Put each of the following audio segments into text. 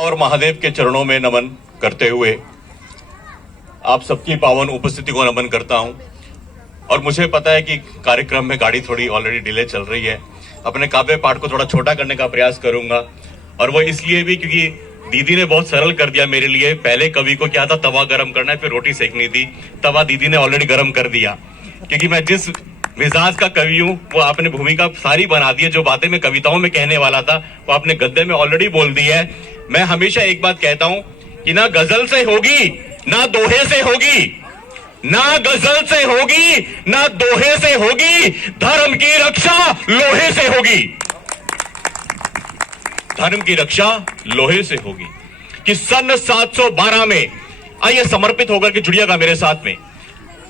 और महादेव के चरणों में नमन करते हुए आप सबकी पावन उपस्थिति को नमन करता हूं। और मुझे पता है कि कार्यक्रम में गाड़ी थोड़ी ऑलरेडी डिले चल रही है। अपने काव्य पाठ को थोड़ा छोटा करने का प्रयास करूंगा, और वो इसलिए भी क्योंकि दीदी ने बहुत सरल कर दिया मेरे लिए। पहले कवि को क्या था, तवा गरम करना है, फिर रोटी सेकनी थी। तवा दीदी ने ऑलरेडी गरम कर दिया, क्योंकि मैं जिस मिजाज का कवि हूं वो आपने भूमिका सारी बना दी है। जो बातें मैं कविताओं में कहने वाला था वो आपने गद्य में ऑलरेडी बोल दी है। मैं हमेशा एक बात कहता हूं कि ना गजल से होगी ना दोहे से होगी, ना गजल से होगी ना दोहे से होगी, धर्म की रक्षा लोहे से होगी। धर्म की रक्षा लोहे से होगी। कि सन 712 में आइए समर्पित होकर के जुड़िएगा मेरे साथ में।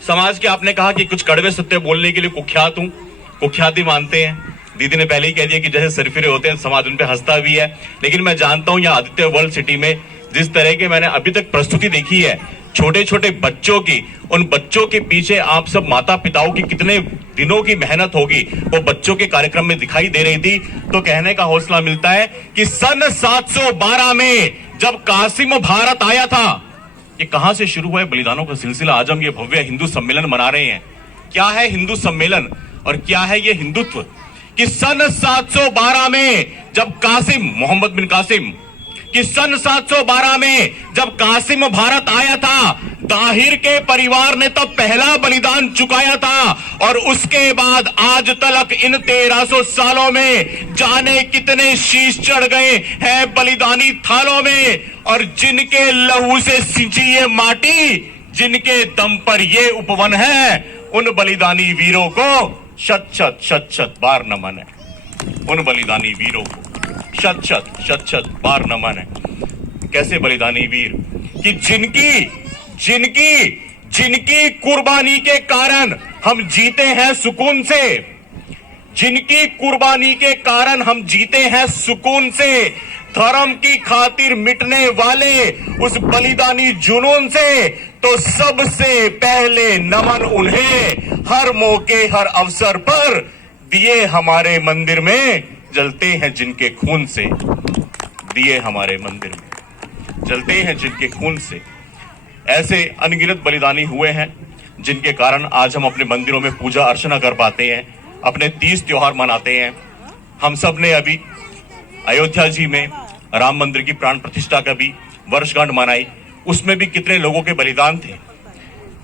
समाज के आपने कहा कि कुछ कड़वे सत्य बोलने के लिए कुख्यात हूं, कुख्याति मानते हैं। दीदी ने पहले ही कह दिया कि जैसे सिरफिरे होते हैं समाज उन पे हंसता भी है। लेकिन मैं जानता हूं यहाँ आदित्य वर्ल्ड सिटी में जिस तरह के मैंने अभी तक प्रस्तुति देखी है, छोटे छोटे बच्चों की, उन बच्चों के पीछे आप सब माता पिताओं की कितने दिनों की मेहनत होगी, वो बच्चों के कार्यक्रम में दिखाई दे रही थी। तो कहने का हौसला मिलता है कि सन 712 में जब कासिम भारत आया था, ये कहां से शुरू हुआ है बलिदानों का सिलसिला। आज हम ये भव्य हिंदू सम्मेलन मना रहे हैं। क्या है हिंदू सम्मेलन और क्या है ये हिंदुत्व? कि सन 712 में जब कासिम, मोहम्मद बिन कासिम, कि सन 712 में जब कासिम भारत आया था, दाहिर के परिवार ने तब पहला बलिदान चुकाया था। और उसके बाद आज तक इन 1300 सालों में जाने कितने शीश चढ़ गए हैं बलिदानी थालों में। और जिनके लहू से सिंची ये माटी, जिनके दम पर ये उपवन है, उन बलिदानी वीरों को शत शत बार नमन है। उन बलिदानी वीरों को शत बार नमन है। कैसे बलिदानी वीर कि जिनकी कुर्बानी के कारण हम जीते हैं सुकून से, जिनकी कुर्बानी के कारण हम जीते हैं सुकून से। धर्म की खातिर मिटने वाले उस बलिदानी जुनून से, तो सबसे पहले नमन उन्हें। हर मौके हर अवसर पर दिए हमारे मंदिर में जलते हैं जिनके खून से, दिए हमारे मंदिर में जलते हैं जिनके खून से। ऐसे अनगिनत बलिदानी हुए हैं जिनके कारण आज हम अपने मंदिरों में पूजा अर्चना कर पाते हैं, अपने 30 त्योहार मनाते हैं। हम सब ने अभी अयोध्या जी में राम मंदिर की प्राण प्रतिष्ठा का भी वर्षगांठ मनाई। उसमें भी कितने लोगों के बलिदान थे,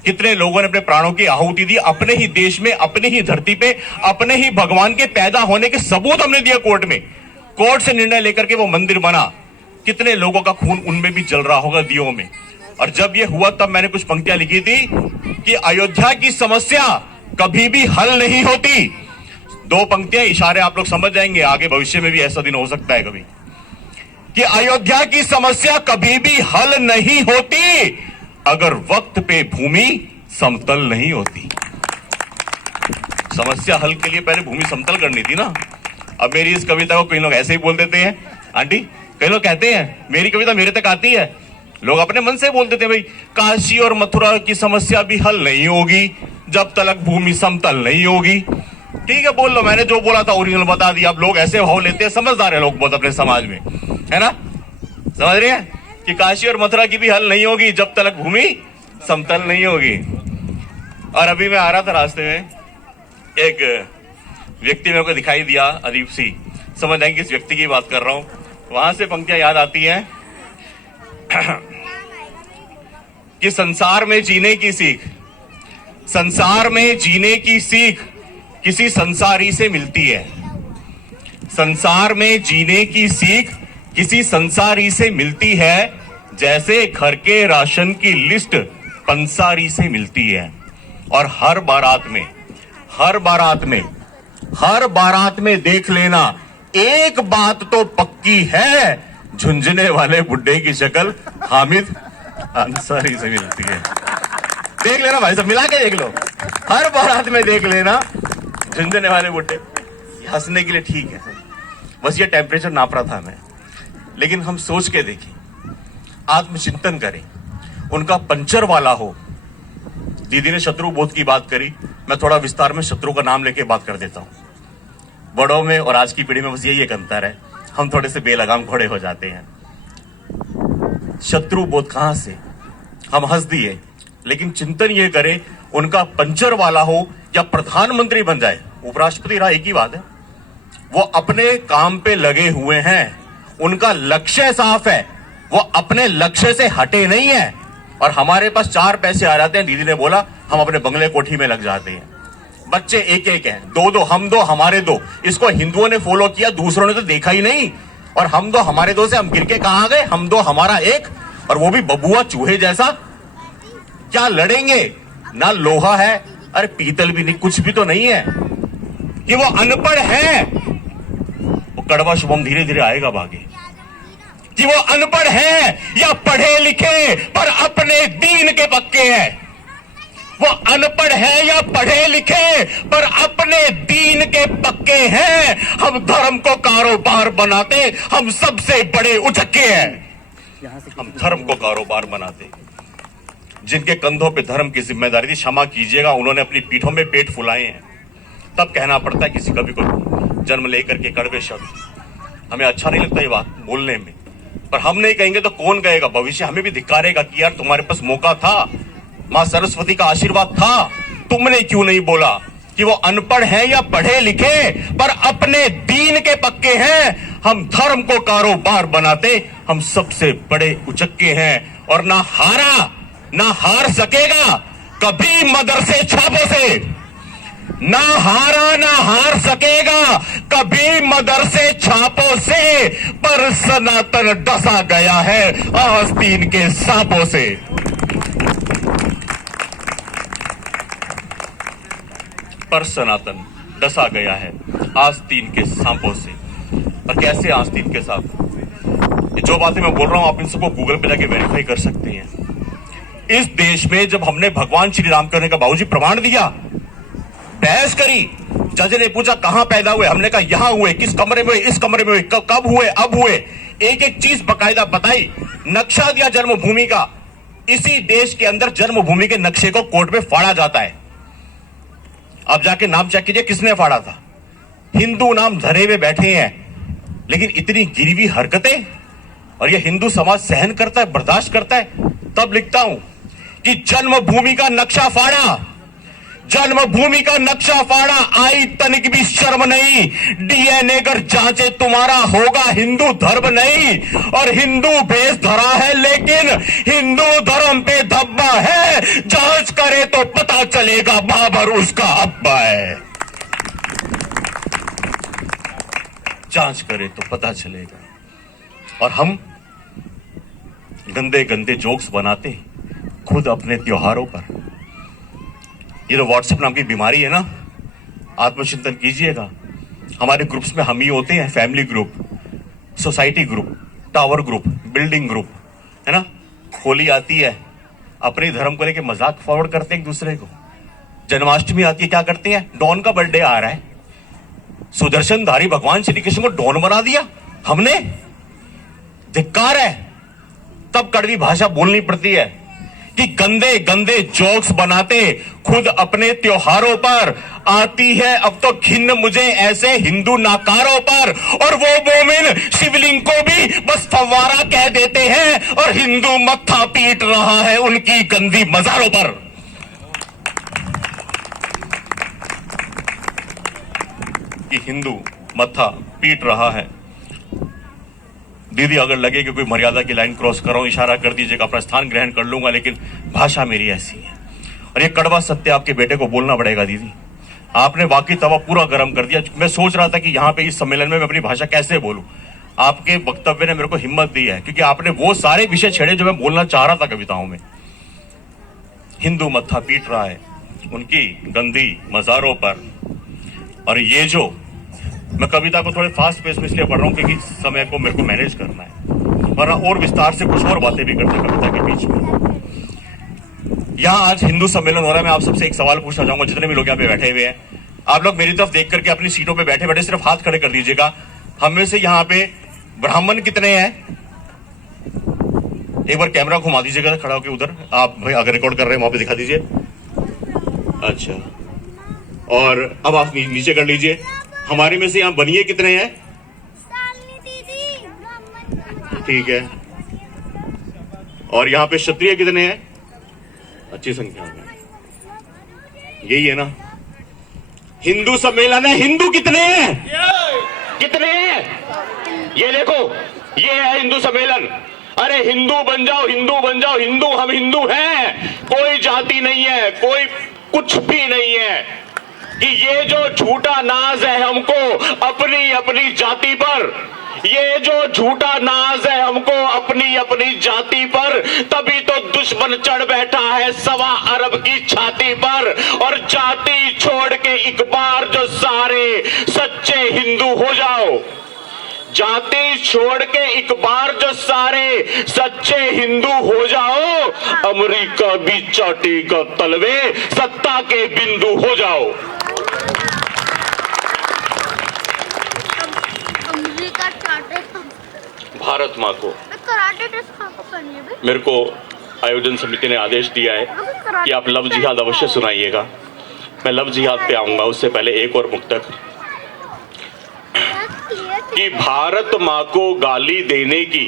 कितने लोगों ने अपने प्राणों की आहुति दी। अपने ही देश में, अपनी ही धरती पे, अपने ही भगवान के पैदा होने के सबूत हमने दिया कोर्ट में। कोर्ट से निर्णय लेकर के वो मंदिर बना। कितने लोगों का खून उनमें भी जल रहा होगा दियों में। और जब ये हुआ तब मैंने कुछ पंक्तियां लिखी थी कि अयोध्या की समस्या कभी भी हल नहीं होती। 2 पंक्तियां, इशारे आप लोग समझ जाएंगे, आगे भविष्य में भी ऐसा दिन हो सकता है कभी, कि अयोध्या की समस्या कभी भी हल नहीं होती अगर वक्त पे भूमि समतल नहीं होती। समस्या हल के लिए पहले भूमि समतल करनी थी ना। अब मेरी इस कविता को कई लोग ऐसे ही बोल देते हैं, आंटी कई लोग कहते हैं मेरी कविता मेरे तक आती है, लोग अपने मन से बोल देते हैं भाई काशी और मथुरा की समस्या भी हल नहीं होगी जब तक भूमि समतल नहीं होगी। ठीक है, बोल लो, मैंने जो बोला था ओरिजिनल बता दिया। अब लोग ऐसे भाव लेते हैं, समझदार है लोग बहुत अपने समाज में, है ना, समझ रहे हैं कि काशी और मथुरा की भी हल नहीं होगी जब तक भूमि समतल नहीं होगी। और अभी मैं आ रहा था रास्ते में, एक व्यक्ति मेरे को दिखाई दिया अजीब सी, समझ आएंगे किस व्यक्ति की बात कर रहा हूं। वहां से पंक्तियां याद आती हैं कि संसार में जीने की सीख, संसार में जीने की सीख किसी संसारी से मिलती है। संसार में जीने की सीख किसी संसारी से मिलती है, जैसे घर के राशन की लिस्ट पंसारी से मिलती है। और हर बारात में देख लेना एक बात तो पक्की है, झुंझुने वाले बुड्ढे की शक्ल हामिद अंसारी से मिलती है। देख लेना भाई साहब, मिला के देख लो, हर बारात में देख लेना झुंझुने वाले बुड्ढे। हंसने के लिए ठीक है, बस ये टेम्परेचर नाप रहा था मैं। लेकिन हम सोच के देखें, आत्मचिंतन करें, उनका पंचर वाला हो। दीदी ने शत्रु बोध की बात करी, मैं थोड़ा विस्तार में शत्रु का नाम लेके बात कर देता हूं। बड़ों में और आज की पीढ़ी में बस यही एक अंतर है, हम थोड़े से बेलगाम घोड़े हो जाते हैं। शत्रु बोध कहां से, हम हंस दिए, लेकिन चिंतन ये करें उनका पंचर वाला हो या प्रधानमंत्री बन जाए, उपराष्ट्रपति रहा, एक ही बात है। वो अपने काम पे लगे हुए हैं, उनका लक्ष्य साफ है, वो अपने लक्ष्य से हटे नहीं है। और हमारे पास 4 पैसे आ जाते हैं, दीदी ने बोला, हम अपने बंगले कोठी में लग जाते हैं। बच्चे एक एक हैं, 2-2, हम 2 हमारे 2। इसको हिंदुओं ने फॉलो किया, दूसरों ने तो देखा ही नहीं। और हम 2 हमारे 2 से हम गिर के कहां गए, हम 2 हमारा 1, और वो भी बबुआ चूहे जैसा। क्या लड़ेंगे, ना लोहा है, अरे पीतल भी नहीं, कुछ भी तो नहीं है। कि वो अनपढ़ है, वो कड़वा शुभम धीरे धीरे आएगा भागे। कि वो अनपढ़ है या पढ़े लिखे पर अपने दीन के पक्के हैं। वो अनपढ़ है या पढ़े लिखे पर अपने दीन के पक्के हैं। हम धर्म को कारोबार बनाते, हम सबसे बड़े उचक्के हैं। हम धर्म को कारोबार बनाते। जिनके कंधों पे धर्म की जिम्मेदारी थी, क्षमा कीजिएगा, उन्होंने अपनी पीठों में पेट फुलाए हैं। तब कहना पड़ता है किसी कवि को जन्म लेकर के कड़वे शब्द। हमें अच्छा नहीं लगता ये बात बोलने में, पर हम नहीं कहेंगे तो कौन कहेगा? भविष्य हमें भी धिक्कारेगा कि यार तुम्हारे पास मौका था, मां सरस्वती का आशीर्वाद था, तुमने क्यों नहीं बोला? कि वो अनपढ़ है या पढ़े लिखे पर अपने दीन के पक्के हैं। हम धर्म को कारोबार बनाते, हम सबसे बड़े उचक्के हैं। और ना हारा ना हार सकेगा कभी मदरसे छापों से, ना हारा ना हार सकेगा कभी मदरसे छापों से। पर सनातन डसा गया है आस्तीन के सांपों से। पर सनातन डसा गया है आस्तीन के सांपों से। और कैसे आस्तीन के सांप? जो बातें मैं बोल रहा हूं आप इन सबको गूगल पे जाके वेरीफाई कर सकते हैं। इस देश में जब हमने भगवान श्री राम करने का बाबूजी प्रमाण दिया, बहस करी, जज ने पूछा कहां पैदा हुए, हमने कहा यहां हुए, किस कमरे में हुए, इस कमरे में हुए, कब हुए, अब हुए, एक एक चीज बकायदा बताई, नक्शा दिया जन्मभूमि का। इसी देश के अंदर जन्मभूमि के नक्शे को कोर्ट में फाड़ा जाता है। अब जाके नाम चेक कीजिए किसने फाड़ा था। हिंदू नाम धरे हुए बैठे हैं, लेकिन इतनी गिरवी हरकतें, और ये हिंदू समाज सहन करता है, बर्दाश्त करता है। तब लिखता हूं कि जन्मभूमि का नक्शा फाड़ा, जन्मभूमि का नक्शा फाड़ा, आई तनिक भी शर्म नहीं। डीएनए अगर जांचे तुम्हारा होगा हिंदू धर्म नहीं। और हिंदू भेष धरा है लेकिन हिंदू धर्म पे धब्बा है। जांच करे तो पता चलेगा बाबर उसका अब्बा है। जांच करे तो पता चलेगा। और हम गंदे गंदे जोक्स बनाते खुद अपने त्योहारों पर। ये तो व्हाट्सएप नाम की बीमारी है ना, आत्मचिंतन कीजिएगा। हमारे ग्रुप्स में हम ही होते हैं, family group, society group, tower group, building group, है ना। होली आती है, अपने धर्म को लेकर मजाक फॉरवर्ड करते हैं एक दूसरे को। जन्माष्टमी आती है, क्या करते हैं, डॉन का बर्थडे आ रहा है, सुदर्शनधारी भगवान श्री कृष्ण को डॉन बना दिया हमने। धिक्कार है। तब कड़वी भाषा बोलनी पड़ती है कि गंदे गंदे जोक्स बनाते खुद अपने त्योहारों पर। आती है अब तो घिन मुझे ऐसे हिंदू नाकारों पर। और वो मोमिन शिवलिंग को भी बस फव्वारा कह देते हैं, और हिंदू मत्था पीट रहा है उनकी गंदी मजारों पर। कि हिंदू मत्था पीट रहा है। दीदी अगर लगे कि कोई मर्यादा की लाइन क्रॉस कर रहा हूं, इशारा कर दीजिएगा, अपना स्थान ग्रहण कर लूंगा, लेकिन भाषा मेरी ऐसी है। और ये कड़वा सत्य आपके बेटे को बोलना पड़ेगा। दीदी आपने वाकई तवा पूरा गर्म कर दिया। मैं सोच रहा था कि यहाँ पे इस सम्मेलन में मैं अपनी भाषा कैसे बोलूं। आपके वक्तव्य ने मेरे को हिम्मत दी है, क्योंकि आपने वो सारे विषय छेड़े जो मैं बोलना चाह रहा था कविताओं में। हिंदू मत्था पीट रहा है उनकी गंदी मजारों पर। और ये जो मैं कविता को थोड़े फास्ट पेस में इसलिए पढ़ रहा हूं क्योंकि समय को मेरे को मैनेज करना है, वरना और विस्तार से कुछ और बातें भी करते कविता के बीच में। यहां आज हिंदू सम्मेलन हो रहा है। मैं आप सबसे एक सवाल पूछना चाहूंगा, जितने भी लोग यहाँ पे बैठे हुए हैं, आप लोग मेरी तरफ देख करके अपनी सीटों पे बैठे बैठे सिर्फ हाथ खड़े कर दीजिएगा। हम में से यहाँ पे ब्राह्मण कितने हैं? एक बार कैमरा घुमा दीजिएगा खड़ा होकर उधर। आप भाई अगर रिकॉर्ड कर रहे हैं वहां पे दिखा दीजिए। अच्छा, और अब आप नीचे कर लीजिए। हमारे में से यहाँ बनिए कितने हैं? ठीक है, और यहां पे क्षत्रिय कितने हैं? अच्छी संख्या में। यही है ना हिंदू सम्मेलन है। हिंदू कितने हैं? कितने हैं? ये देखो, ये है हिंदू सम्मेलन। अरे हिंदू बन जाओ, हिंदू बन जाओ, हिंदू हम हिंदू हैं। कोई जाति नहीं है, कोई कुछ भी नहीं है। कि ये जो झूठा नाज है हमको अपनी अपनी जाति पर, ये जो झूठा नाज है हमको अपनी अपनी जाति पर, तभी तो दुश्मन चढ़ बैठा है 1.25 अरब की छाती पर। और जाति छोड़ के एक बार जो सारे सच्चे हिंदू हो जाओ, जाति छोड़ के एक बार जो सारे सच्चे हिंदू हो जाओ, अमेरिका भी चाटेगा तलवे, सत्ता के बिंदु हो जाओ। अमेरिका चाटे भारत माँ को मेरे को आयोजन समिति ने आदेश दिया है कि आप लव जिहाद अवश्य सुनाइएगा। मैं लव जिहाद पे आऊंगा, उससे पहले एक और मुक्तक कि भारत माँ को गाली देने की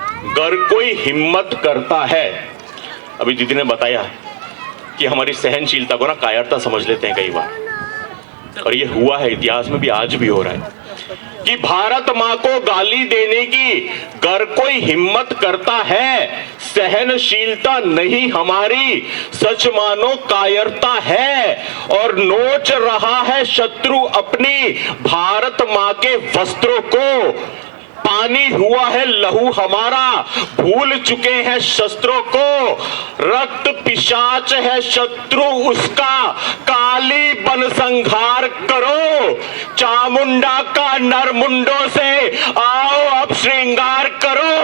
अगर कोई हिम्मत करता है, अभी दीदी ने बताया कि हमारी सहनशीलता को ना कायरता समझ लेते हैं कई बार, और ये हुआ है इतिहास में भी, आज भी हो रहा है कि भारत माँ को गाली देने की अगर कोई हिम्मत करता है, सहनशीलता नहीं हमारी, सच मानो कायरता है। और नोच रहा है शत्रु अपनी भारत माँ के वस्त्रों को, पानी हुआ है लहू हमारा, भूल चुके हैं शस्त्रों को। रक्त पिशाच है शत्रु उसका, काली बन संहार करो। चामुंडा का नरमुंडों से आओ अब श्रृंगार करो।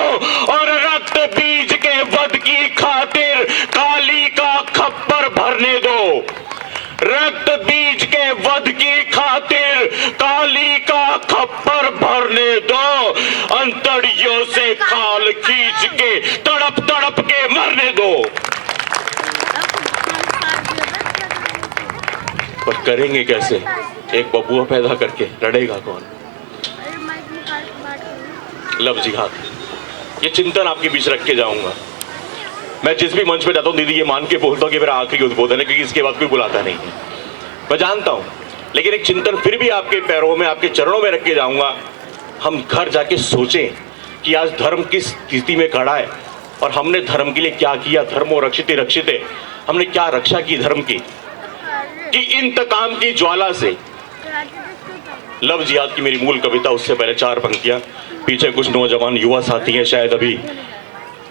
और रक्त बीज के वध की खातिर काली का खप्पर भरने दो। रक्त बीज के वध की खातिर काली का खप्पर भरने दो। अंतड़ियों से खाल खींच के तड़प तड़प के मरने दो। पर करेंगे कैसे? एक बबुआ पैदा करके लड़ेगा कौन? लव जिहाद, ये चिंतन आपके बीच रख के जाऊंगा। मैं जिस भी मंच पे जाता हूँ दीदी ये मान के बोलता हूँ कि मेरा आखिरी उद्बोधन है, क्योंकि इसके बाद कोई बुलाता नहीं है, मैं जानता हूँ। लेकिन एक चिंतन फिर भी आपके पैरों में, आपके चरणों में रख के जाऊंगा। हम घर जाके सोचें कि आज धर्म किस स्थिति में खड़ा है और हमने धर्म के लिए क्या किया। धर्मो रक्षिते रक्षिते, हमने क्या रक्षा की धर्म की। कि इंतकाम की ज्वाला से, लव जिहाद की मेरी मूल कविता, उससे पहले 4 पंक्तियां। पीछे कुछ नौजवान युवा साथी हैं, शायद अभी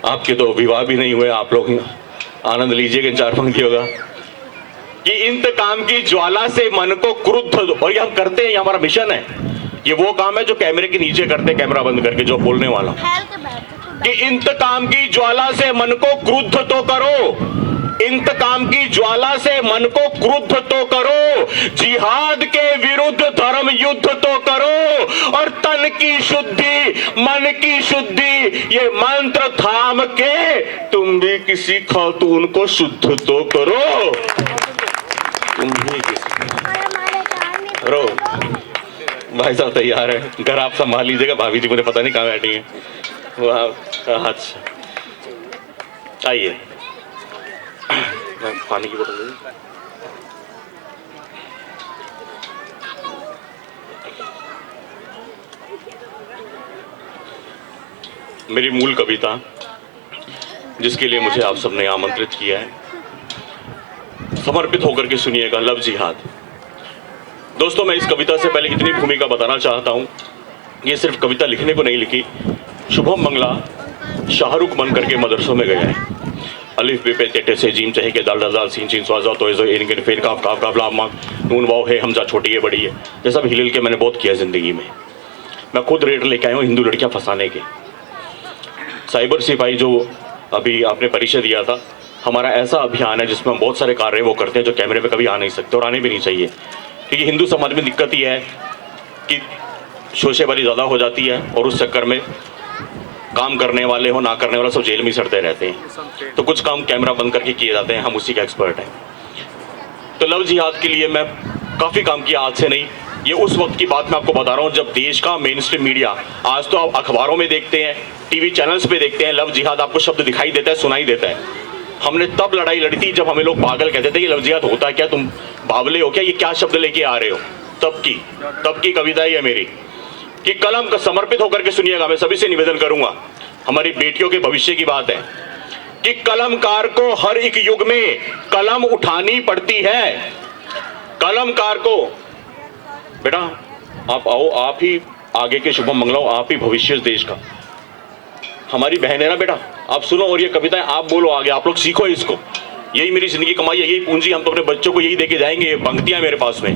आपके तो विवाह भी नहीं हुए, आप लोग आनंद लीजिएगा इन 4 पंक्तियों का। कि इंतकाम की ज्वाला से मन को क्रुद्ध, और ये हम करते हैं, ये हमारा मिशन है। ये वो काम है जो कैमरे के नीचे करते हैं, कैमरा बंद करके, जो बोलने वाला। कि इंतकाम की ज्वाला से मन को क्रुद्ध तो करो, इंतकाम की ज्वाला से मन को क्रुद्ध तो करो। जिहाद के विरुद्ध धर्म युद्ध तो करो। और तन की शुद्धि, मन की शुद्धि, ये मंत्र थाम के तुम भी किसी खातून को शुद्ध तो करो। तुम भी किसी रो भाई साहब तैयार है, घर आप संभाल लीजिएगा। भाभी जी मुझे पता नहीं कहाँ बैठी है। अच्छा आइए, पानी की बोतल। मेरी मूल कविता, जिसके लिए मुझे आप सबने आमंत्रित किया है, समर्पित होकर के सुनिएगा, लव जिहाद। दोस्तों, मैं इस कविता से पहले इतनी भूमिका बताना चाहता हूं, ये सिर्फ कविता लिखने को नहीं लिखी। शुभम मंगला शाहरुख बन करके मदरसों में गया है। अलिफ बे पे टेटे से जीम चाहे के दाल दाल सीन सीन स्वाजा तो ऐसे इनके फेर काफ काफ काफ लाम मांग नून वाव है हमजा छोटी है बड़ी है। ये सब हिल के मैंने बहुत किया जिंदगी में। मैं खुद रेट लेके आया हूँ हिंदू लड़कियां फंसाने के। साइबर सिपाही जो अभी आपने परिचय दिया था, हमारा ऐसा अभियान है जिसमें हम बहुत सारे कार्य वो करते हैं जो कैमरे में कभी आ नहीं सकते, और आने भी नहीं चाहिए। क्योंकि हिंदू समाज में दिक्कत ये है कि शोशेबाजी ज़्यादा हो जाती है, और उस चक्कर में काम करने वाले हो ना करने वाले सब जेल में सड़ते रहते हैं। तो कुछ काम कैमरा बंद करके किए जाते हैं, हम उसी के एक्सपर्ट हैं। तो लव जिहाद के लिए मैं काफ़ी काम किया, आज से नहीं। ये उस वक्त की बात मैं आपको बता रहा हूँ जब देश का मेन स्ट्रीम मीडिया, आज तो आप अखबारों में देखते हैं, टीवी चैनल्स पे देखते हैं लव जिहाद, आपको शब्द दिखाई देता है, सुनाई देता है। हमने तब लड़ाई लड़ी थी जब हमें लोग पागल कहते थे कि लव जिहाद होता क्या, तुम बावले हो क्या, ये क्या शब्द लेके आ रहे हो। तब की कविता ही है मेरी कि कलम का समर्पित होकर के सुनिएगा। मैं सभी से निवेदन करूंगा, हमारी बेटियों के भविष्य की बात है कि कलमकार को हर एक युग में कलम उठानी पड़ती है। कलमकार को, बेटा आप आओ, आप ही आगे के शुभम मंगलाओ, आप ही भविष्य देश का। हमारी बहन है ना बेटा, आप सुनो और ये कविताएं आप बोलो आगे, आप लोग सीखो इसको। यही मेरी जिंदगी कमाई है, यही पूंजी, हम तो अपने बच्चों को यही देके जाएंगे। ये पंक्तियां मेरे पास में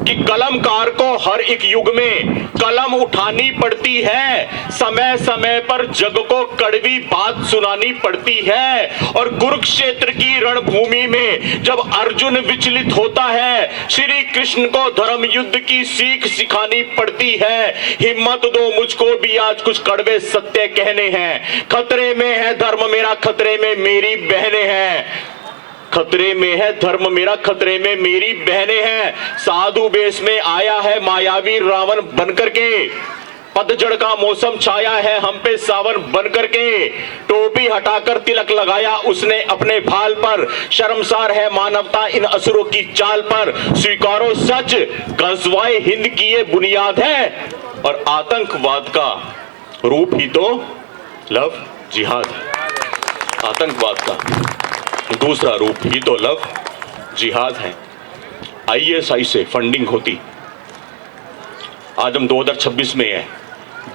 कि कलमकार को हर एक युग में कलम उठानी पड़ती है, समय समय पर जग को कड़वी बात सुनानी पड़ती है। और कुरुक्षेत्र की रणभूमि में जब अर्जुन विचलित होता है, श्री कृष्ण को धर्म युद्ध की सीख सिखानी पड़ती है। हिम्मत दो मुझको भी आज कुछ कड़वे सत्य कहने हैं, खतरे में है धर्म मेरा, खतरे में मेरी बहनें हैं। खतरे में है धर्म मेरा, खतरे में मेरी बहनें हैं। साधु वेश में आया है मायावी रावण बनकर के, पतझड़ का मौसम छाया है हम पे सावन बनकर के। टोपी हटाकर तिलक लगाया उसने अपने भाल पर, शर्मसार है मानवता इन असुरों की चाल पर। स्वीकारो सच, गज़वाए हिंद की ये बुनियाद है, और आतंकवाद का रूप ही तो लव जिहाद है। आतंकवाद का दूसरा रूप ही तो लव जिहाद है। आईएसआई से फंडिंग होती, आज हम 2026 में है,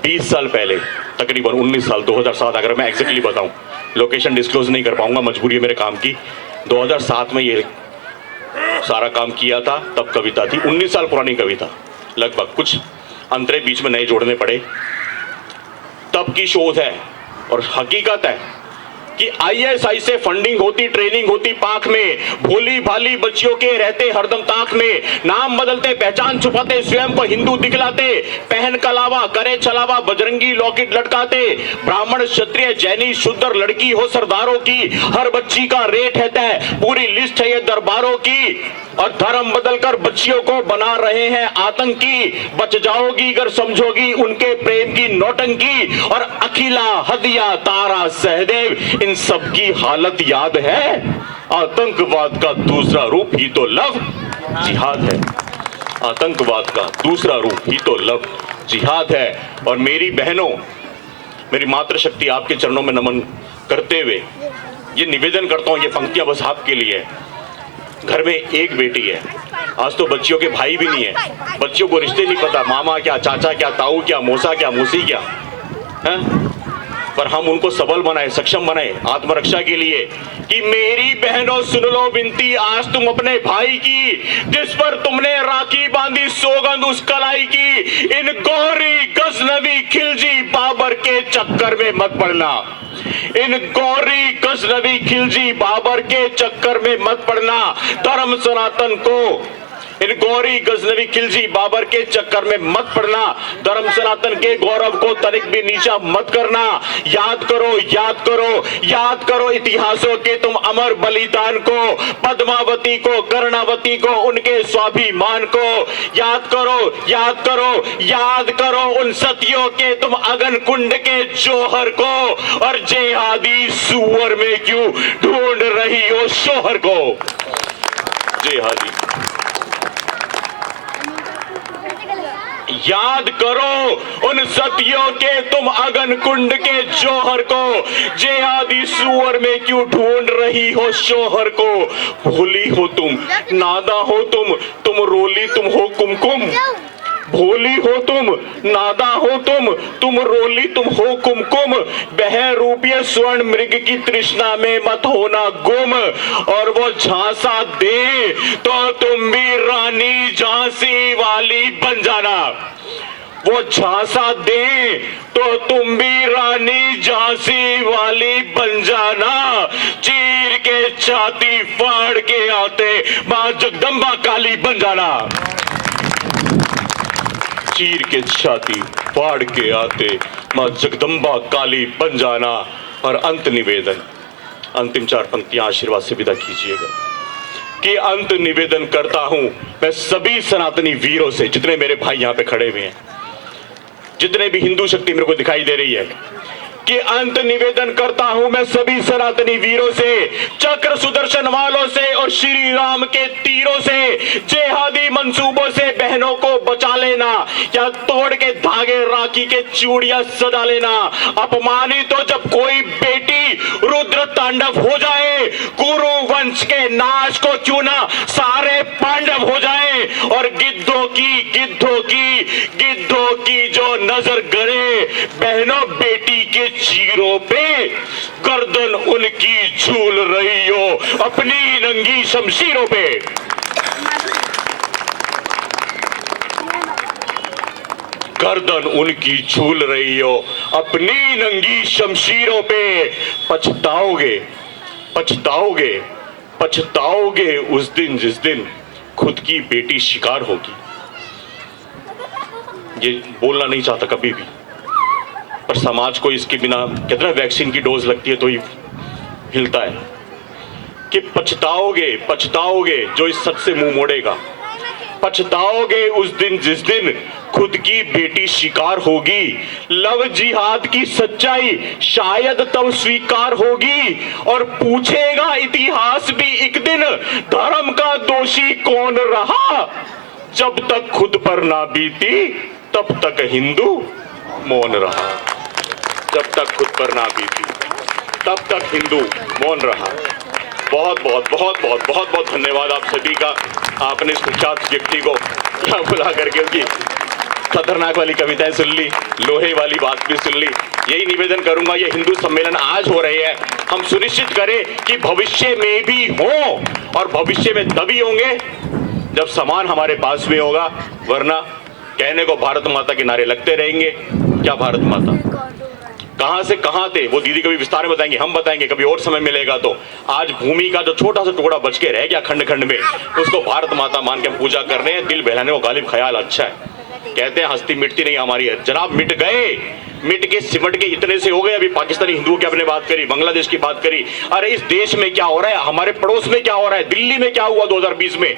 20 साल पहले तकरीबन 19 साल 2007, अगर मैं एग्जैक्टली बताऊं, लोकेशन डिस्क्लोज नहीं कर पाऊंगा, मजबूरी है मेरे काम की। 2007 में ये सारा काम किया था, तब कविता थी, 19 साल पुरानी कविता लगभग, कुछ अंतरे बीच में नए जोड़ने पड़े। तब की शोध है और हकीकत है कि आईएसआई से फंडिंग होती, ट्रेनिंग होती पाक में। भोली भाली बच्चियों के रहते हरदम ताक में, नाम बदलते पहचान छुपाते, स्वयं को हिंदू दिखलाते, पहन कलावा करे छलावा, बजरंगी लॉकेट लटकाते। ब्राह्मण क्षत्रिय जैनी शूद्र लड़की हो सरदारों की, हर बच्ची का रेट है तय, पूरी लिस्ट है ये दरबारों की। और धर्म बदलकर बच्चियों को बना रहे हैं आतंकी, बच जाओगी अगर समझोगी उनके प्रेम की नौटंकी। और अखिला हदिया तारा सहदेव, इन सब की हालत याद है। आतंकवाद का दूसरा रूप ही तो लव जिहाद है। आतंकवाद का दूसरा रूप ही तो लव जिहाद है। और मेरी बहनों, मेरी मातृशक्ति, आपके चरणों में नमन करते हुए ये निवेदन करता हूं, ये पंक्तियां बस आपके लिए। घर में एक बेटी है, आज तो बच्चियों के भाई भी नहीं है, बच्चियों को रिश्ते नहीं पता, मामा क्या, चाचा क्या, ताऊ क्या, मौसा क्या, मौसी क्या है? पर हम उनको सबल बनाए, सक्षम बनाए आत्मरक्षा के लिए कि मेरी बहनों सुन लो विनती आज तुम अपने भाई की, जिस पर तुमने राखी बांधी सौगंध उस कलाई की। इन गौरी गजनवी खिलजी बाबर के चक्कर में मत पड़ना, इन गौरी गजनवी खिलजी बाबर के चक्कर में मत पड़ना। धर्म सनातन को, इन गौरी गजनवी खिलजी बाबर के चक्कर में मत पड़ना। धर्म सनातन के गौरव को तनिक भी नीचा मत करना। याद करो, याद करो, याद करो इतिहासों के तुम अमर बलिदान को, पद्मावती को, कर्णावती को, उनके स्वाभिमान को। याद करो, याद करो, याद करो उन सतियों के तुम अगन कुंड के जौहर को। और जेहादी सुअर में क्यों ढूंढ रही हो शोहर को। जेहादी, याद करो उन सतियों के तुम अगन कुंड के जौहर को। जेहादी सुअर में क्यों ढूंढ रही हो शोहर को। भोली हो तुम, नादा हो तुम रोली तुम हो कुमकुम। भोली हो तुम, नादा हो तुम रोली तुम हो कुमकुम। बह रूपये स्वर्ण मृग की तृष्णा में मत होना गुम। और वो झांसा दे तो तुम भी रानी झांसी वाली बन जाना। वो झांसा दे तो तुम भी रानी झांसी वाली बन जाना। चीर के छाती फाड़ के आते मां जगदम्बा काली बन जाना। चीर के छाती फाड़ के आते मां जगदम्बा काली बन जाना। और अंत निवेदन, अंतिम 4 पंक्तियां आशीर्वाद से विदा कीजिएगा कि अंत निवेदन करता हूं मैं सभी सनातनी वीरों से, जितने मेरे भाई यहां पे खड़े हुए हैं, जितने भी हिंदू शक्ति मेरे को दिखाई दे रही है, कि अंत निवेदन करता हूं मैं सभी सनातनी वीरों से, चक्र सुदर्शन वालों से और श्री राम के तीरों से, जेहादी मंसूबों से बहनों को बचा लेना या तोड़ के धागे राखी के चूड़ियां सजा लेना। अपमानित तो जब कोई बेटी रुद्र तांडव हो जाए, कुरु वंश के नाश को चूना सारे पांडव हो जाए और गिद्धों की जो नजर गड़े बहनों बेटी के चीरों पे, गर्दन उनकी झूल रही हो अपनी नंगी शमशीरों पे। गर्दन उनकी झूल रही हो अपनी नंगी शमशीरों पे। पछताओगे पछताओगे पछताओगे उस दिन जिस दिन खुद की बेटी शिकार होगी। ये बोलना नहीं चाहता कभी भी, पर समाज को इसके बिना कितना वैक्सीन की डोज लगती है तो ही हिलता है कि पछताओगे पछताओगे जो इस सच से मुंह मोड़ेगा। पछताओगे उस दिन जिस दिन खुद की बेटी शिकार होगी। लव जिहाद की सच्चाई शायद तब स्वीकार होगी और पूछेगा इतिहास भी एक दिन धर्म का दोषी कौन रहा। जब तक खुद पर ना बीती तब तक हिंदू मौन रहा। जब तक खुद पर ना बीती तब तक हिंदू मौन रहा। बहुत बहुत बहुत बहुत बहुत बहुत धन्यवाद आप सभी का। आपने इस कुख्यात व्यक्ति को यहाँ बुला करके उनकी खतरनाक वाली कविताएं सुन ली, लोहे वाली बात भी सुन ली। यही निवेदन करूंगा, ये हिंदू सम्मेलन आज हो रहे हैं, हम सुनिश्चित करें कि भविष्य में भी हो और भविष्य में तभी होंगे जब सामान हमारे पास में होगा। वरना कहने को भारत माता के नारे लगते रहेंगे। क्या भारत माता कहां से कहां थे वो दीदी कभी विस्तार में बताएंगे, हम बताएंगे कभी और समय मिलेगा तो। आज भूमि का जो छोटा सा टुकड़ा बच के रह गया खंड खंड में, उसको भारत माता मान के पूजा करने हैं। दिल बहलाने को गालिब ख्याल अच्छा है। कहते हैं हस्ती मिटती नहीं हमारी है। जनाब मिट गए, मिट के सिमट के इतने से हो गए। अभी पाकिस्तानी हिंदुओं की आपने बात करी, बांग्लादेश की बात करी। अरे इस देश में क्या हो रहा है, हमारे पड़ोस में क्या हो रहा है, दिल्ली में क्या हुआ 2020 में।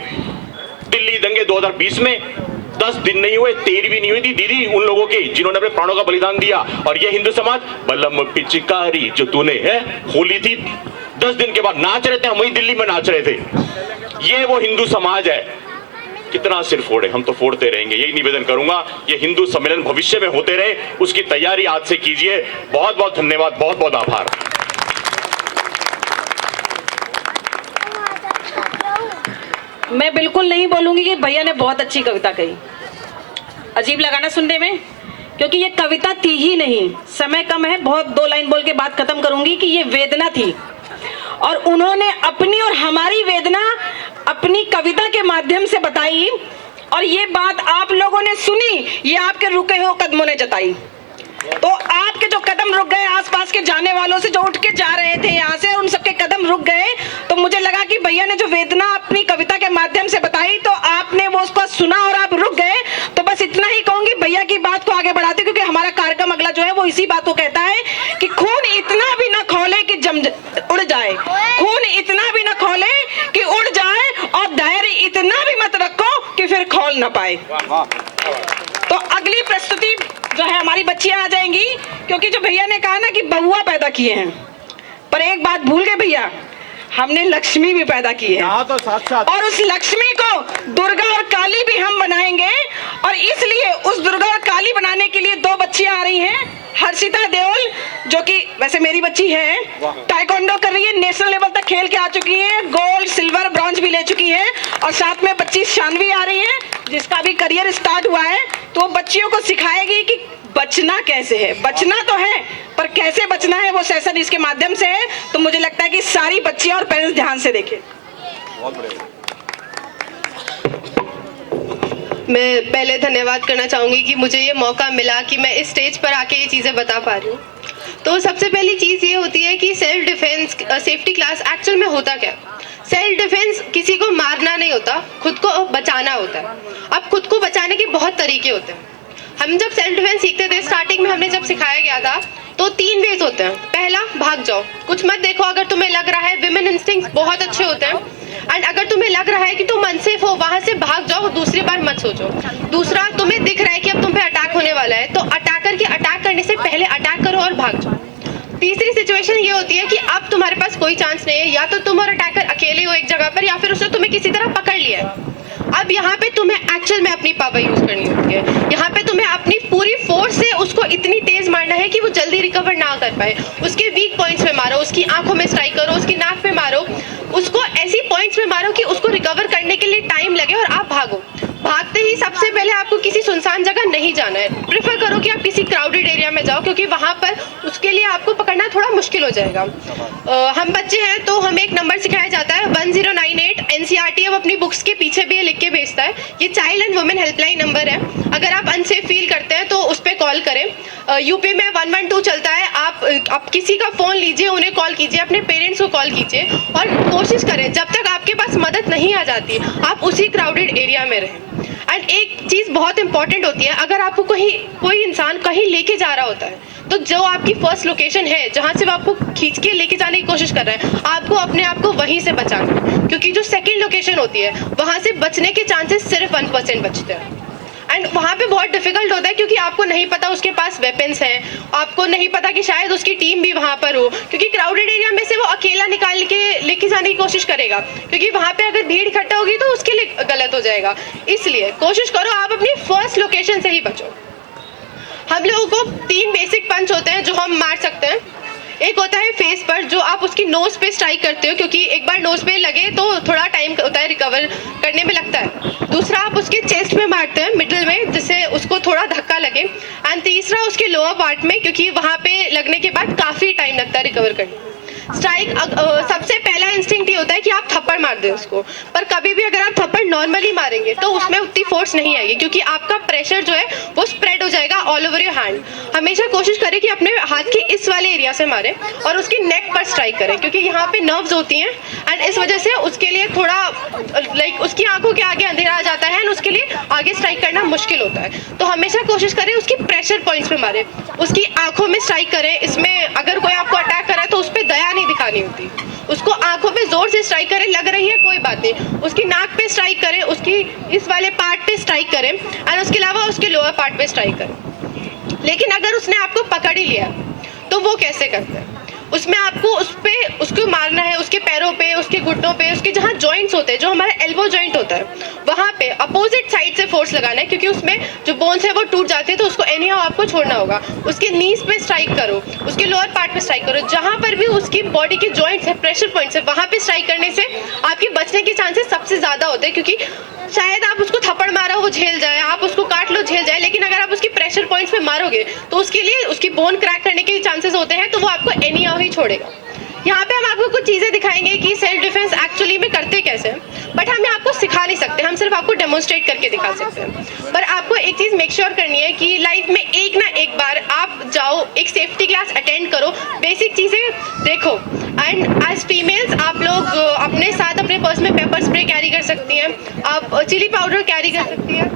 दिल्ली दंगे 2020 में 10 दिन नहीं हुए, 13वीं नहीं हुई थी दीदी उन लोगों की जिन्होंने अपने प्राणों का बलिदान दिया। और ये हिंदू समाज बलम पिचकारी जो तूने है होली थी 10 दिन के बाद नाच रहे थे, हम वही दिल्ली में नाच रहे थे। ये वो हिंदू समाज है। कितना सिर फोड़े, हम तो फोड़ते रहेंगे। यही निवेदन करूंगा, ये हिंदू सम्मेलन भविष्य में होते रहे, उसकी तैयारी आज से कीजिए। बहुत बहुत धन्यवाद, बहुत बहुत आभार। मैं बिल्कुल नहीं बोलूंगी कि भैया ने बहुत अच्छी कविता कही। अजीब लगा ना सुनने में, क्योंकि ये कविता थी ही नहीं। समय कम है, बहुत 2 लाइन बोल के बात खत्म करूंगी कि ये वेदना थी और उन्होंने अपनी और हमारी वेदना अपनी कविता के माध्यम से बताई। और ये बात आप लोगों ने सुनी, ये आपके रुके हुए कदमों ने जताई। तो आपके जो कदम रुक गए आसपास के जाने वालों से जो उठ के जा रहे थे यहाँ से, उन सबके कदम रुक गए। तो मुझे लगा कि भैया ने जो वेदना अपनी कविता के माध्यम से बताई तो आपने वो उसको सुना और आप रुक गए। तो बस इतना ही कहूंगी, भैया की बात को आगे बढ़ाते, क्योंकि हमारा कार्यक्रम अगला जो है वो इसी बात को कहता है कि खून इतना भी न खोले कि उड़ जाए, खून इतना भी न खोले कि उड़ जाए, और धैर्य इतना भी मत रखो कि फिर खोल न पाए। तो अगली प्रस्तुति जो है हमारी बच्चियां आ जाएंगी, क्योंकि जो भैया ने कहा ना कि बहुआ पैदा किए हैं, पर एक बात भूल गए भैया, हमने लक्ष्मी भी पैदा की है। तो साथ साथ और उस लक्ष्मी को दुर्गा और काली भी हम बनाएंगे। और इसलिए उस दुर्गा और काली बनाने के लिए 2 बच्चियां आ रही हैं। हर्षिता देओल, जो कि वैसे मेरी बच्ची है, ताइक्वांडो कर रही है, नेशनल लेवल तक खेल के आ चुकी है, गोल्ड सिल्वर ब्रॉन्ज भी ले चुकी है। और साथ में बच्ची शानवी आ रही है, जिसका भी करियर स्टार्ट हुआ है। तो वो बच्चियों को सिखाएगी कि बचना कैसे है। बचना तो है, पर कैसे बचना है वो सेशन इसके माध्यम से है। तो मुझे लगता है कि सारी बच्चियां और पेरेंट्स ध्यान से देखें। मैं पहले धन्यवाद करना चाहूँगी कि मुझे ये मौका मिला कि मैं इस स्टेज पर आके ये चीज़ें बता पा रही हूँ। तो सबसे पहली चीज़ ये होती है कि self defence safety class actual में होता क्या। सेल्फ डिफेंस किसी को मारना नहीं होता, खुद को बचाना होता है। अब खुद को बचाने के बहुत तरीके होते हैं। हम जब सेल्फ डिफेंस सीखते थे, स्टार्टिंग में हमें जब सिखाया गया था, तो 3 वेज होते हैं। पहला, भाग जाओ, कुछ मत देखो। अगर तुम्हें लग रहा है, विमेन इंस्टिंक्ट्स बहुत अच्छे होते हैं, एंड अगर तुम्हें लग रहा है कि तुम अनसेफ हो, वहां से भाग जाओ, दूसरी बार मत सोचो। दूसरा, तुम्हें दिख रहा है कि अब तुम पे अटैक होने वाला है, तो अटैकर के अटैक करने से पहले अटैक करो और भाग जाओ। तीसरी सिचुएशन ये होती है कि अब तुम्हारे पास कोई चांस नहीं है, या तो तुम और अटैकर अकेले हो एक जगह पर, या फिर उसने तुम्हें किसी तरह पकड़ लिया है। अब यहाँ पे तुम्हें एक्चुअल में अपनी पावर यूज करनी होती है। यहाँ पे तुम्हें अपनी पूरी फोर्स से उसको इतनी तेज मारना है कि वो जल्दी रिकवर ना कर पाए। उसके वीक पॉइंट्स पे मारो, उसकी आंखों में स्ट्राइक करो, उसकी नाक पे मारो, उसको ऐसी पॉइंट्स में मारो कि उसको रिकवर करने के लिए टाइम लगे और आप भागो। भागते ही सबसे पहले आपको किसी सुनसान जगह नहीं जाना है। प्रेफर करो कि आप किसी क्राउडेड एरिया में जाओ, क्योंकि वहां पर उसके लिए आपको पकड़ना थोड़ा मुश्किल हो जाएगा। हम बच्चे हैं तो हमें एक नंबर सिखाया जाता है 1098। एनसीईआरटी अब अपनी बुक्स के पीछे भी लिख के भेजता है। ये child and women helpline number है। अगर आप अनसेफ फील करते हैं तो उस पर कॉल करें। यूपी में 112 चलता है। आप किसी का फोन लीजिए, उन्हें कॉल कीजिए, अपने पेरेंट्स को कॉल कीजिए और कोशिश करें जब तक आपके पास मदद नहीं आ जाती आप उसी क्राउडेड एरिया में रहें। एंड एक चीज़ बहुत इंपॉर्टेंट होती है, अगर आपको कोई इंसान कहीं लेके जा रहा होता है तो जो आपकी फर्स्ट लोकेशन है जहाँ से वो आपको खींच के लेके जाने की कोशिश कर रहा है, आपको अपने आप को वहीं से बचाना है, क्योंकि जो सेकंड लोकेशन होती है वहाँ से बचने के चांसेस सिर्फ 1% बचते हैं। एंड वहाँ पे बहुत डिफिकल्ट होता है क्योंकि आपको नहीं पता उसके पास वेपन्स हैं, आपको नहीं पता कि शायद उसकी टीम भी वहाँ पर हो, क्योंकि क्राउडेड एरिया में से वो अकेला निकाल के लेके जाने की कोशिश करेगा, क्योंकि वहाँ पे अगर भीड़ इकट्ठा होगी तो उसके लिए गलत हो जाएगा। इसलिए कोशिश करो आप अपनी फर्स्ट लोकेशन से ही बचो। हम लोगों को 3 बेसिक पंच होते हैं जो हम मार सकते हैं। एक होता है फेस पर, जो आप उसकी नोज पे स्ट्राइक करते हो, क्योंकि एक बार नोज पे लगे तो थोड़ा टाइम होता है रिकवर करने में लगता है। दूसरा आप उसके चेस्ट में मारते हैं, मिडिल में, जिससे उसको थोड़ा धक्का लगे। एंड तीसरा उसके लोअर पार्ट में, क्योंकि वहाँ पे लगने के बाद काफ़ी टाइम लगता है रिकवर करने। स्ट्राइक सबसे पहला इंस्टिंक्ट ये होता है कि आप थप्पड़ मार दें उसको, पर कभी भी अगर आप थप्पड़ नॉर्मली मारेंगे तो उसमें उतनी फोर्स नहीं आएगी, क्योंकि आपका प्रेशर जो है वो स्प्रेड हो जाएगा ऑल ओवर योर हैंड। हमेशा कोशिश करें कि अपने हाथ के इस वाले एरिया से मारें और उसकी नेक पर स्ट्राइक करें, क्योंकि यहाँ पे नर्व्स होती हैं एंड इस वजह से उसके लिए थोड़ा उसकी आंखों के आगे अंधेरा आ जाता है एंड उसके लिए आगे स्ट्राइक करना मुश्किल होता है। तो हमेशा कोशिश करें उसकी प्रेशर पॉइंट्स पे मारें, उसकी आंखों में स्ट्राइक करें। इसमें अगर कोई आपको अटैक करे तो उस पर दया नहीं दिखानी होती, उसको आंखों पे जोर से स्ट्राइक करें, लग रही है कोई बात नहीं, उसकी नाक पे स्ट्राइक करें, उसकी इस वाले पार्ट पे स्ट्राइक करें और उसके अलावा उसके लोअर पार्ट पे स्ट्राइक करें। लेकिन अगर उसने आपको पकड़ ही लिया तो वो कैसे करते हैं? उसमें आपको उसको मारना है, उसके पैरों पे, उसके घुटनों पे, उसके जहाँ जॉइंट्स होते हैं, जो हमारा एल्बो जॉइंट होता है, वहाँ पे अपोजिट साइड से फोर्स लगाना है, क्योंकि उसमें जो बोन्स है वो टूट जाते हैं, तो उसको एनी हाउ आपको छोड़ना होगा। उसके नीज पे स्ट्राइक करो, उसके लोअर पार्ट पे स्ट्राइक करो, जहाँ पर भी उसकी बॉडी के जॉइंट्स है, प्रेशर पॉइंट्स है, वहाँ पे स्ट्राइक करने से आपके बचने के चांसेस सबसे ज़्यादा होते हैं। क्योंकि शायद आप उसको थप्पड़ मारा वो झेल जाए, आप उसको काट लो झेल जाए, लेकिन अगर आप उसकी प्रेशर पॉइंट्स पे मारोगे तो उसके लिए उसकी बोन क्रैक करने के चांसेस होते हैं, तो वो आपको एनी हाउ ही छोड़ेगा। यहाँ पे हम आपको कुछ चीज़ें दिखाएंगे कि सेल्फ डिफेंस एक्चुअली में करते कैसे हैं, बट हम आपको सिखा नहीं सकते, हम सिर्फ आपको डेमोन्स्ट्रेट करके दिखा सकते हैं। पर आपको एक चीज़ मेक श्योर करनी है कि लाइफ में एक ना एक बार आप जाओ, एक सेफ्टी क्लास अटेंड करो, बेसिक चीज़ें देखो। एंड एज फीमेल्स आप लोग अपने साथ अपने पर्स में पेपर स्प्रे कैरी कर सकती हैं, आप चिली पाउडर कैरी कर सकती हैं,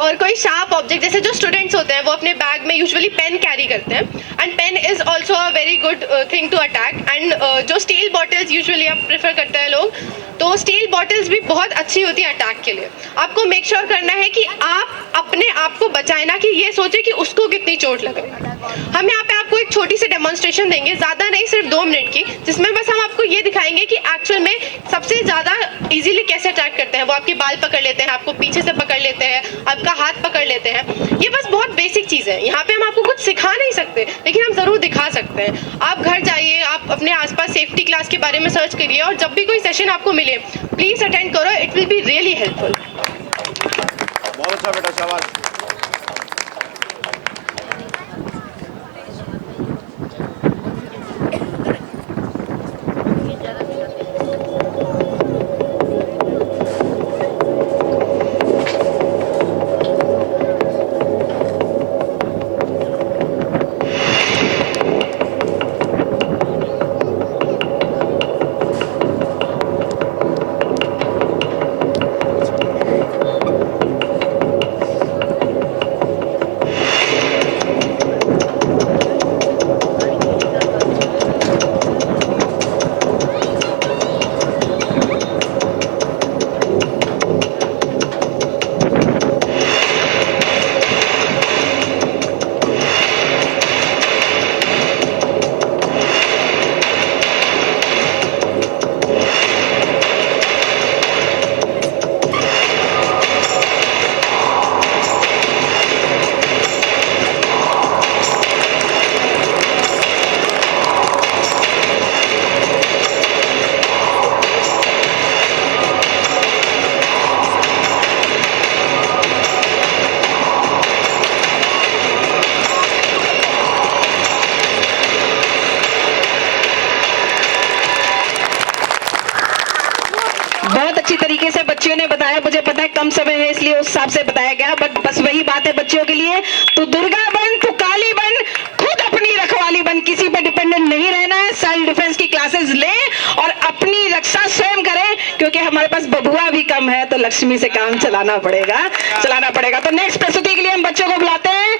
और कोई शार्प ऑब्जेक्ट, जैसे जो स्टूडेंट्स होते हैं वो अपने बैग में यूजुअली पेन कैरी करते हैं, and pen is also a very good thing to attack. And जो स्टील बॉटल्स यूजुअली आप प्रेफर करते हैं लोग, तो स्टील बॉटल्स भी बहुत अच्छी होती है अटैक के लिए। आपको मेक श्योर करना है कि आप अपने आप को बचाएं, ना कि ये सोचे कि उसको कितनी चोट लगे। हम यहाँ पे आपको एक छोटी सी डेमोन्स्ट्रेशन देंगे, ज़्यादा नहीं, सिर्फ 2 मिनट की, जिसमें बस हम आपको ये दिखाएंगे कि एक्चुअल में सबसे ज़्यादा इजीली कैसे अटैक करते हैं। वो आपके बाल पकड़ लेते हैं, आपको पीछे से पकड़ लेते हैं, आपका हाथ पकड़ लेते हैं। ये बस बहुत बेसिक चीज़ है। यहाँ पे हम आपको कुछ सिखा नहीं सकते, लेकिन हम ज़रूर दिखा सकते हैं। आप घर जाइए, आप अपने आसपास सेफ्टी क्लास के बारे में सर्च करिए, और जब भी कोई सेशन आपको मिले प्लीज़ अटेंड करो, it will be really helpful. बहुत अच्छा बेटा, शाबाश। बताया, मुझे पता है कम समय है इसलिए उस हिसाब से बताया गया, बट बस वही बात है बच्चों के लिए, तू दुर्गा बन, तू काली बन, खुद अपनी रखवाली बन, किसी पे डिपेंडेंट नहीं रहना है। सेल्फ डिफेंस की क्लासेस ले और अपनी रक्षा स्वयं करें, क्योंकि हमारे पास बबुआ भी कम है तो लक्ष्मी से काम चलाना पड़ेगा। तो नेक्स्ट प्रस्तुति के लिए हम बच्चों को बुलाते हैं।